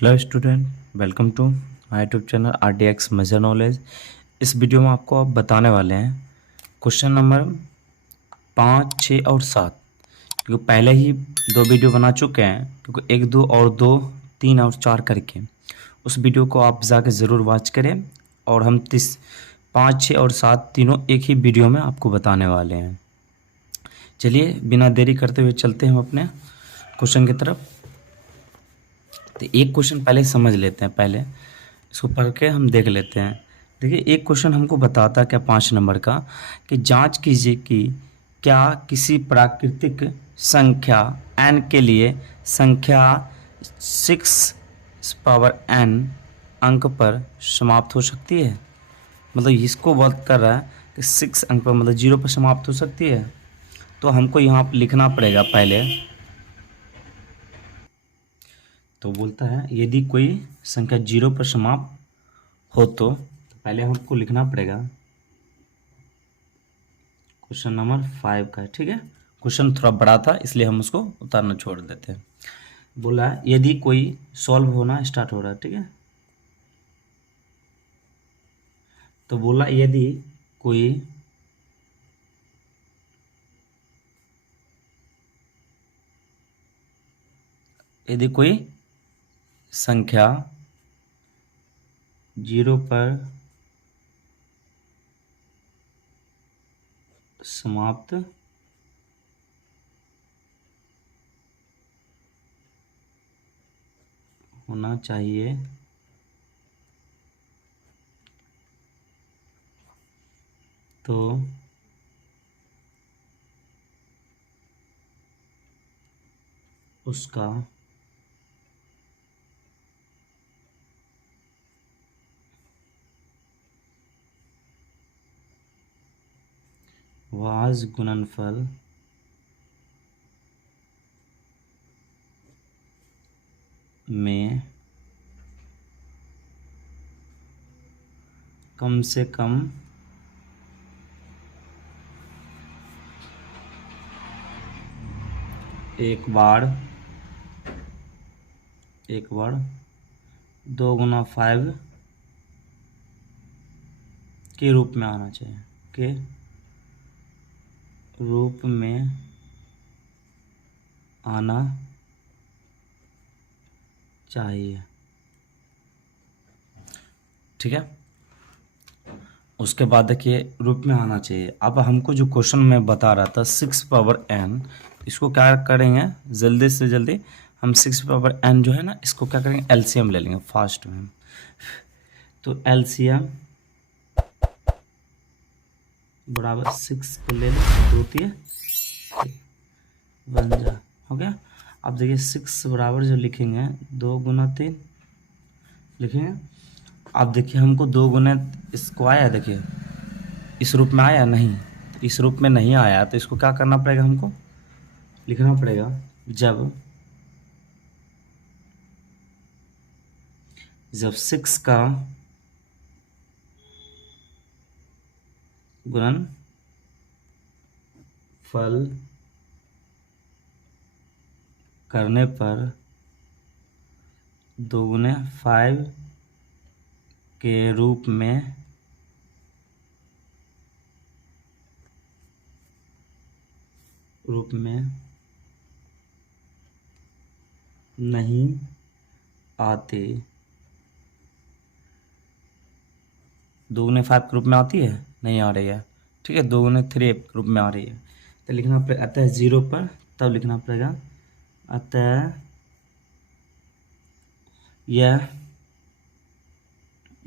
Hello student, welcome to my YouTube channel RDX major knowledge. इस video में आपको अब बताने वाले हैं क्वेश्चन नंबर 5, 6 और 7। क्योंकि पहले ही 2 वीडियो बना चुके हैं, क्योंकि 1, 2 और 2, 3 और 4 करके उस वीडियो को आप जाके ज़रूर वॉच करें। और हम 5, 6 और 7 तीनों एक ही वीडियो में आपको बताने वाले हैं। चलिए बिना देरी करते हुए चलते हैं हम अपने क्वेश्चन की तरफ। तो एक क्वेश्चन पहले समझ लेते हैं, पहले इसको पढ़ के हम देख लेते हैं। देखिए, एक क्वेश्चन हमको बताता है क्या 5 नंबर का, कि जांच कीजिए कि क्या किसी प्राकृतिक संख्या n के लिए संख्या 6 पावर n अंक पर समाप्त हो सकती है। मतलब इसको बात कर रहा है कि 6 अंक पर, मतलब 0 पर समाप्त हो सकती है। तो हमको यहाँ पर लिखना पड़ेगा पहले। तो बोलता है यदि कोई संख्या 0 पर समाप्त हो तो पहले हमको लिखना पड़ेगा। क्वेश्चन नंबर 5 का है, ठीक है। क्वेश्चन थोड़ा बड़ा था इसलिए हम उसको उतारना छोड़ देते हैं। बोला है यदि कोई सॉल्व होना स्टार्ट हो रहा है, ठीक है। तो बोला यदि कोई संख्या 0 पर समाप्त होना चाहिए तो उसका वाज गुणनफल में कम से कम एक बार 2 गुना 5 के रूप में आना चाहिए, के रूप में आना चाहिए, ठीक है। उसके बाद देखिए रूप में आना चाहिए। अब हमको जो क्वेश्चन में बता रहा था 6 पावर n, इसको क्या करेंगे जल्दी से जल्दी हम 6 पावर n जो है ना, इसको क्या करेंगे एलसीएम ले लेंगे फास्ट में। तो एलसीएम बराबर 6 को ले लो, 2 बन जा हो गया। अब देखिए 6 बराबर जो लिखेंगे 2 गुना 3 लिखेंगे। अब देखिए हमको 2 गुना इसको आया, देखिए इस रूप में आया नहीं, इस रूप में नहीं आया, तो इसको क्या करना पड़ेगा, हमको लिखना पड़ेगा जब 6 का गुणन फल करने पर 2 गुने 5 के रूप में नहीं आते। 2 गुने 5 के रूप में आती है, नहीं आ रही है, ठीक है। 2 गुने 3 के रूप में आ रही है, तो लिखना पड़ेगा अतः 0 पर, तब लिखना पड़ेगा अतः यह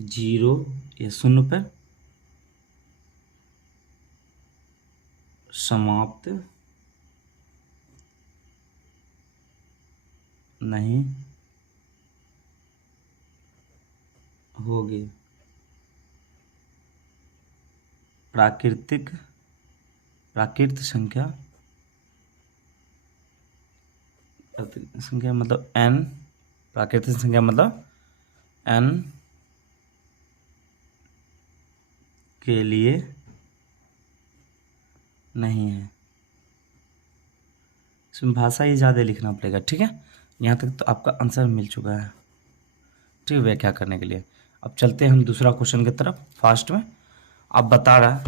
0 या 0 पर समाप्त नहीं होगी। प्राकृत संख्या मतलब n, प्राकृतिक संख्या मतलब n के लिए नहीं है। इसमें भाषा ही ज़्यादा लिखना पड़ेगा, ठीक है। यहाँ तक तो आपका आंसर मिल चुका है। ठीक है, व्याख्या करने के लिए। अब चलते हैं हम दूसरा क्वेश्चन की तरफ फास्ट में। अब बता रहा है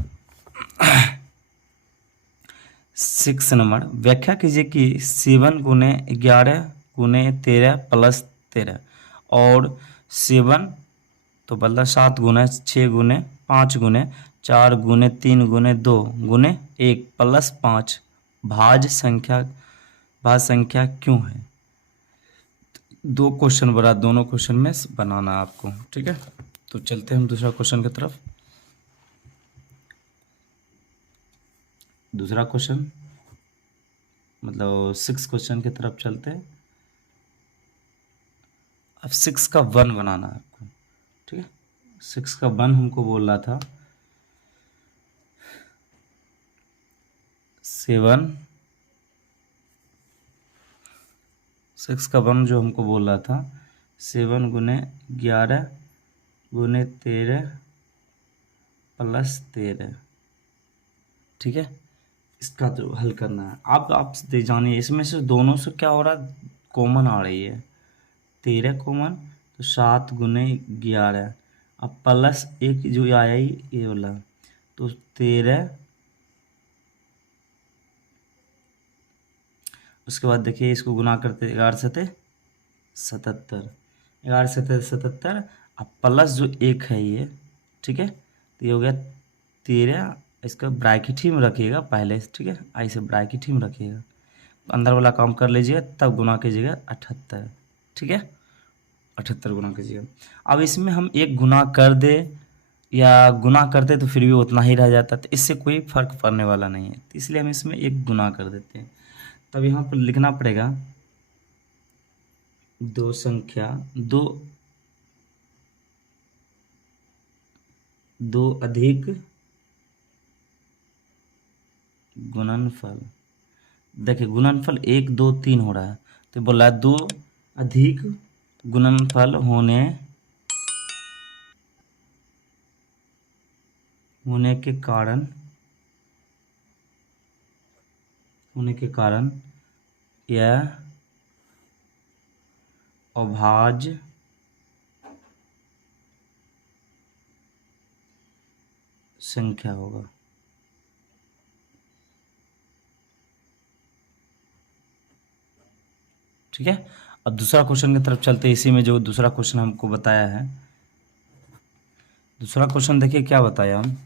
6 नंबर, व्याख्या कीजिए कि 7 गुने 11 गुने 13 प्लस 13 और 7 तो बदला 7 गुना 6 गुने 5 गुने 4 गुने 3 गुने 2 गुने 1 प्लस 5 भाज्य संख्या क्यों है। दो क्वेश्चन बना, दोनों क्वेश्चन में बनाना है आपको, ठीक है। तो चलते हैं हम दूसरा क्वेश्चन की तरफ। दूसरा क्वेश्चन मतलब 6 क्वेश्चन की तरफ चलते हैं। अब 6 का 1 बनाना है आपको, ठीक है। 6 का 1 हमको बोल रहा था 7, 6 का 1 जो हमको बोल रहा था 7 गुने 11 गुने 13 प्लस 13, ठीक है। इसका तो हल करना है। आप दे जानिए इसमें से दोनों से क्या हो रहा है, कॉमन आ रही है 13 कॉमन, तो 7 गुने 11 अब प्लस 1 जो आया ही ये वाला, तो 13, उसके बाद देखिए इसको गुना करते 11 सते 77, 11 सते 77 अब प्लस जो 1 है ये, ठीक है। तो ये हो गया 13, इसका ब्रैकेट ही में रखिएगा पहले, ठीक है। ऐसे ब्रैकेट ही में रखिएगा, अंदर वाला काम कर लीजिए तब गुना कीजिएगा 78, ठीक है। 78 गुना कीजिएगा। अब इसमें हम एक गुना कर दे या गुना करते तो फिर भी उतना ही रह जाता, तो इससे कोई फर्क पड़ने वाला नहीं है, तो इसलिए हम इसमें एक गुना कर देते हैं। तब यहाँ पर लिखना पड़ेगा दो संख्या दो अधिक गुणनफल। देखिए गुणनफल 1 2 3 हो रहा है, तो बोला 2 अधिक गुणनफल होने के कारण यह अभाज्य संख्या होगा, ठीक है। अब दूसरा क्वेश्चन की तरफ चलते हैं। इसी में जो दूसरा क्वेश्चन हमको बताया है, दूसरा क्वेश्चन देखिए क्या बताया हम।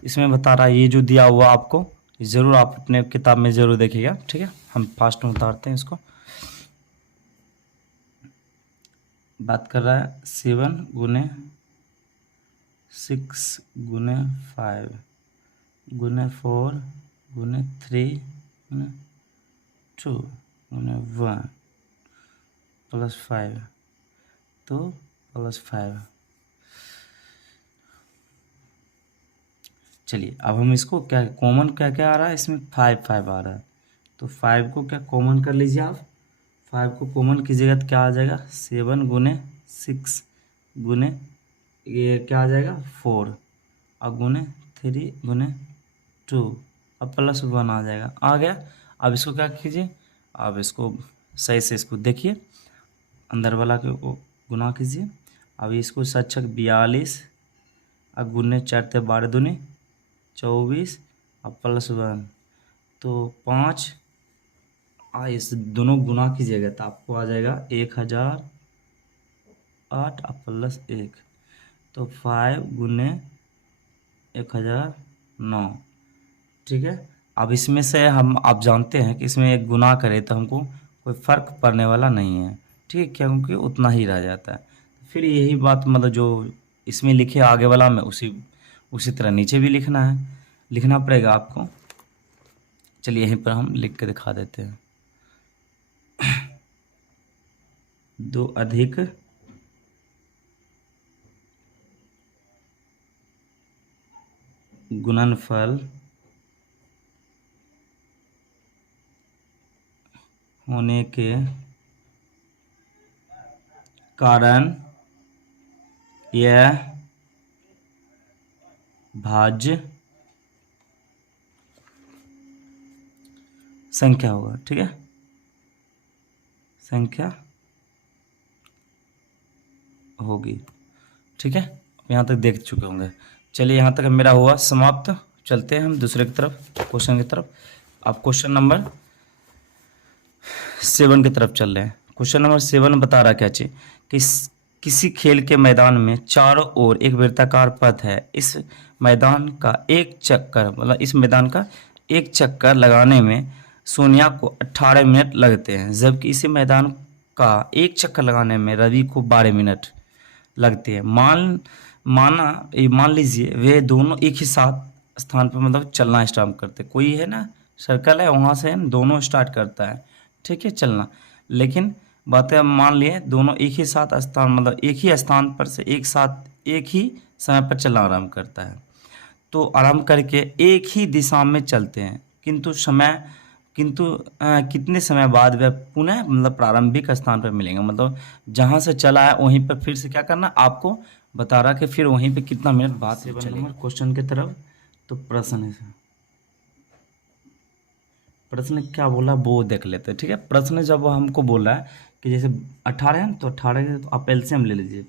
इसमें बता रहा है ये जो दिया हुआ आपको ज़रूर आप अपने किताब में ज़रूर देखिएगा, ठीक है। हम फास्ट में उतारते हैं इसको। बात कर रहा है 7 गुने 6 गुने 5 गुने 4 गुने 3 गुने 2 गुने 1 प्लस 5, तो प्लस 5। चलिए अब हम इसको क्या कॉमन क्या क्या आ रहा है इसमें 5 5 आ रहा है, तो 5 को क्या कॉमन कर लीजिए आप। 5 को कॉमन कीजिएगा तो क्या आ जाएगा 7 गुने 6 गुने ये क्या आ जाएगा 4 और गुने 3 गुने 2 अब प्लस 1 आ जाएगा, आ गया। अब इसको क्या कीजिए, अब इसको सही से इसको देखिए, अंदर वाला के गुना कीजिए। अब इसको सच्चक 42 और गुने 4 थे 12 दूनी 24 और प्लस 1 तो 5 इस दोनों गुना कीजिएगा तो आपको आ जाएगा 1008 और प्लस 1, तो 5 गुने 1009, ठीक है। अब इसमें से हम आप जानते हैं कि इसमें एक गुना करें तो हमको कोई फ़र्क पड़ने वाला नहीं है, ठीक है, क्योंकि उतना ही रह जाता है। फिर यही बात मतलब जो इसमें लिखे आगे वाला में उसी तरह नीचे भी लिखना पड़ेगा आपको। चलिए यहीं पर हम लिख के दिखा देते हैं। 2 अधिक गुणनफल होने के कारण यह भाज्य संख्या होगा, ठीक है, संख्या होगी। ठीक है, यहाँ तक देख चुके होंगे। चलिए यहाँ तक मेरा हुआ समाप्त। चलते हैं हम दूसरे की तरफ, क्वेश्चन की तरफ। अब क्वेश्चन नंबर 7 की तरफ चल रहे हैं। क्वेश्चन नंबर 7 बता रहा क्या चीज कि किसी खेल के मैदान में चारों ओर एक वृत्ताकार पथ है। इस मैदान का एक चक्कर मतलब इस मैदान का एक चक्कर लगाने में सोनिया को 18 मिनट लगते हैं, जबकि इसी मैदान का एक चक्कर लगाने में रवि को 12 मिनट लगते हैं। मान लीजिए वे दोनों एक ही साथ स्थान पर मतलब चलना स्टार्ट करते। कोई है ना सर्कल है, वहाँ से दोनों स्टार्ट करता है, ठीक है, चलना। लेकिन बात है, मान लिए दोनों एक ही साथ स्थान मतलब एक ही स्थान पर से एक साथ एक ही समय पर चलना आरंभ करता है। तो आरंभ करके एक ही दिशा में चलते हैं, किंतु कितने समय बाद वह पुनः मतलब प्रारंभिक स्थान पर मिलेंगे। मतलब जहाँ से चला है वहीं पर फिर से क्या करना, आपको बता रहा कि फिर वहीं पे कितना मिनट बाद से चलेंगे। क्वेश्चन की तरफ तो प्रश्न क्या बोला वो देख लेते हैं। ठीक है, प्रश्न जब हमको बोला है कि जैसे 18 है तो 18 तो आप एलसीएम ले लीजिए।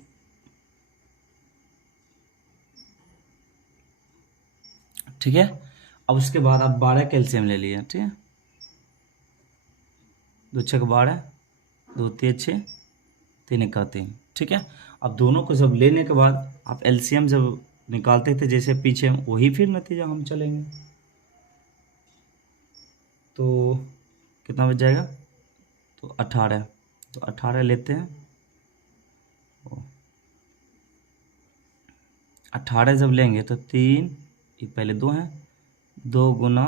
ठीक है, अब उसके बाद आप 12 का एलसीएम ले लिए। ठीक है, 2 6 12, 2 3 6, 3 1 3। ठीक है, अब दोनों को जब लेने के बाद आप एलसीएम जब निकालते थे जैसे पीछे, वही फिर नतीजा हम चलेंगे। तो कितना बच जाएगा, तो 18, तो 18 लेते हैं। 18 जब लेंगे तो 3, ये पहले 2 है, 2 गुना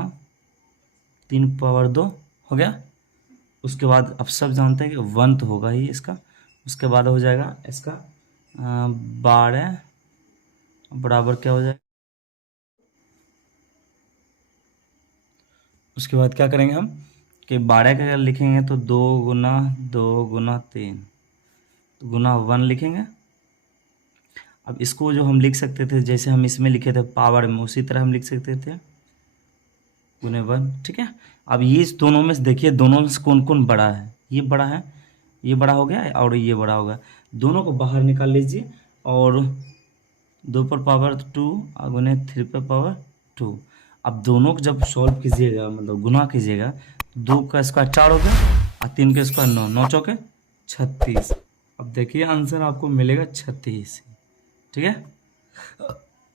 3 पावर 2 हो गया। उसके बाद अब सब जानते हैं कि 1 तो होगा ही इसका। उसके बाद हो जाएगा इसका 12 बराबर क्या हो जाएगा। उसके बाद क्या करेंगे हम कि 12 का अगर लिखेंगे तो 2 गुना 3 तो गुना 1 लिखेंगे। अब इसको जो हम लिख सकते थे जैसे हम इसमें लिखे थे पावर में, उसी तरह हम लिख सकते थे गुने 1। ठीक है, अब ये इस दोनों में से देखिए, दोनों में से कौन कौन बड़ा है। ये बड़ा है, ये बड़ा हो गया और ये बड़ा होगा। दोनों को बाहर निकाल लीजिए और 2 पर पावर 2 और गुने 3 पर पावर 2। अब दोनों को जब सॉल्व कीजिएगा मतलब गुना कीजिएगा, 2 का स्क्वायर 4 हो गया और 3 का स्क्वायर 9, 9 चौके 36। अब देखिए आंसर आपको मिलेगा 36। ठीक है,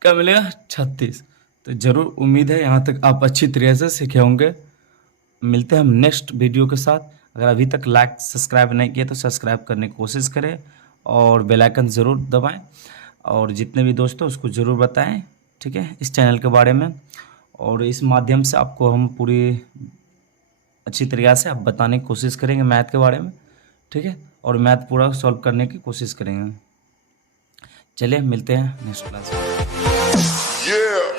क्या मिलेगा, 36। तो ज़रूर उम्मीद है यहाँ तक आप अच्छी तरह से सीखे होंगे। मिलते हैं हम नेक्स्ट वीडियो के साथ। अगर अभी तक लाइक सब्सक्राइब नहीं किया तो सब्सक्राइब करने की कोशिश करें और बेल आइकन ज़रूर दबाएं और जितने भी दोस्त हैं उसको ज़रूर बताएं। ठीक है, इस चैनल के बारे में, और इस माध्यम से आपको हम पूरी अच्छी तरीक़े से आप बताने की कोशिश करेंगे मैथ के बारे में। ठीक है, और मैथ पूरा सॉल्व करने की कोशिश करेंगे। चलिए मिलते हैं नेक्स्ट क्लास में।